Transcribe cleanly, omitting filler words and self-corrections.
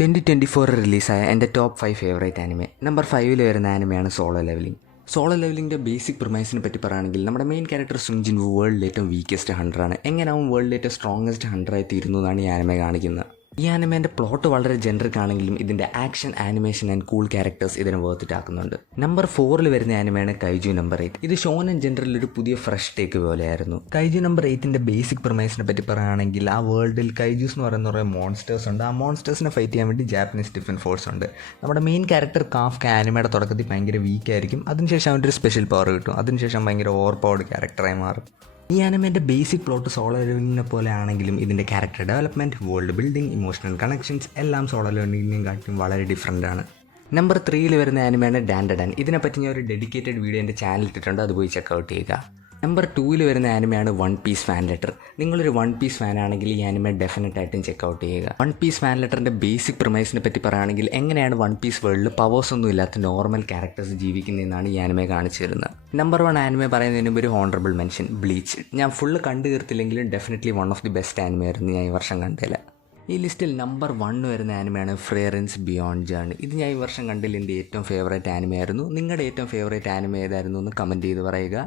2024 റിലീസായ എൻ്റെ top 5 favourite anime. Number 5 വരുന്ന ആനിമയാണ് സോളോ ലെവലിംഗ്. സോളോ ലെവലിങ്ങിൻ്റെ ബേസിക് പ്രിമൈസിനെ പറ്റി പറയുകയാണെങ്കിൽ നമ്മുടെ മെയിൻ ക്യാരക്ടർ സുങ് ജിൻ വു വേൾഡിൽ ഏറ്റവും വീക്കസ്റ്റ് ഹണ്ടറാണ്. എങ്ങനെ അവൻ വേൾഡിൽ ഏറ്റവും സ്ട്രോങ്ങസ്റ്റ് ഹണ്ടറായി തീരുന്നു എന്നാണ് ഈ ആനിമെ കാണിക്കുന്നത്. ഈ ആനിമേൻ്റെ പ്ലോട്ട് വളരെ ജനറിക് ആണെങ്കിലും ഇതിൻ്റെ action, animation and cool characters ഇതിനെ വേർത്തിട്ട് ആക്കുന്നുണ്ട്. നമ്പർ 4 വരുന്ന ആനിമയാണ് കൈജു നമ്പർ 8. ഇത് ഷോനൻ ജനറിൽ ഒരു പുതിയ ഫ്രഷ് ടേക്ക് പോലെയായിരുന്നു. കൈജു നമ്പർ 8ൻ്റെ ബേസിക് പ്രമൈസിനെ പറ്റി പറയുകയാണെങ്കിൽ ആ വേൾഡിൽ കൈജൂസ് എന്ന് പറയുന്ന കുറേ മോൺസ്റ്റേഴ്സ് ഉണ്ട്. ആ മോൺസ്റ്റേഴ്സിനെ ഫൈറ്റ് ചെയ്യാൻ വേണ്ടി ജാപ്പനീസ് ഡിഫൻസ് ഫോഴ്സ് ഉണ്ട്. നമ്മുടെ മെയിൻ ക്യാരക്ടർ കാഫ്ക ആനിമയുടെ തുടക്കത്തിൽ ഭയങ്കര വീക്കായിരിക്കും. അതിനുശേഷം അവൻ്റെ ഒരു സ്പെഷ്യൽ പവർ കിട്ടും. അതിനുശേഷം ഭയങ്കര ഓവർ പവർഡ് ക്യാരക്ടറായി മാറും. ഈ ആനിമേൻ്റെ ബേസിക് പ്ലോട്ട് സോളോ ലെവലിങ്ങിനെ പോലെ ആണെങ്കിലും ഇതിൻ്റെ character development, world building, emotional connections എല്ലാം സോളോ ലെവലിങ്ങിനെയും കാട്ടിയും വളരെ ഡിഫറൻ്റ് ആണ്. നമ്പർ 3 വരുന്ന ആനിമയാണ് ഡാൻഡഡൻ. ഇതിനെപ്പറ്റി ഞാൻ ഒരു ഡെഡിക്കേറ്റഡ് വീഡിയോ എൻ്റെ ചാനൽ ഇട്ടിട്ടുണ്ട്, അത് പോയി ചെക്കൗട്ട് ചെയ്യുക. നമ്പർ 2 വരുന്ന ആനിമയാണ് വൺ പീസ് ഫാൻ ലെറ്റർ. നിങ്ങളൊരു വൺ പീസ് ഫാൻ ആണെങ്കിൽ ഈ ആനിമ ഡെഫിനറ്റ് ആയിട്ടും ചെക്കൗട്ട് ചെയ്യുക. വൺ പീസ് ഫാൻ ലെറ്ററിൻ്റെ ബേസിക് പ്രമൈസിനെ പറ്റി പറയുകയാണെങ്കിൽ എങ്ങനെയാണ് വൺ പീസ് വേൾഡിൽ പവേഴ്സ് ഒന്നും ഇല്ലാത്ത നോർമൽ ക്യാരക്ടേഴ്സ് ജീവിക്കുന്നതെന്നാണ് ഈ ആനിമ കാണിച്ചു തരുന്നത്. നമ്പർ 1 ആനിമ പറയുന്നതിന് മുമ്പ് ഒരു ഹോണറബിൾ മെൻഷൻ, ബ്ലീച്ച്. ഞാൻ ഫുള്ള് കണ്ടു തീർത്തില്ലെങ്കിലും definitely one of the best anime ആയിരുന്നു ഞാൻ ഈ വർഷം കണ്ടില്ല. ഈ ലിസ്റ്റിൽ നമ്പർ 1 വരുന്ന ആനിമയാണ് ഫ്രേറൻസ് ബിയോണ്ട് ജേർണി. ഇത് ഞാൻ ഈ വർഷം കണ്ടതിൽ എൻ്റെ ഏറ്റവും ഫേവറേറ്റ് ആനിമ ആയിരുന്നു. നിങ്ങളുടെ ഏറ്റവും ഫേവറേറ്റ് ആനിമ ഏതായിരുന്നു എന്ന് കമൻറ്റ് ചെയ്ത് പറയുക.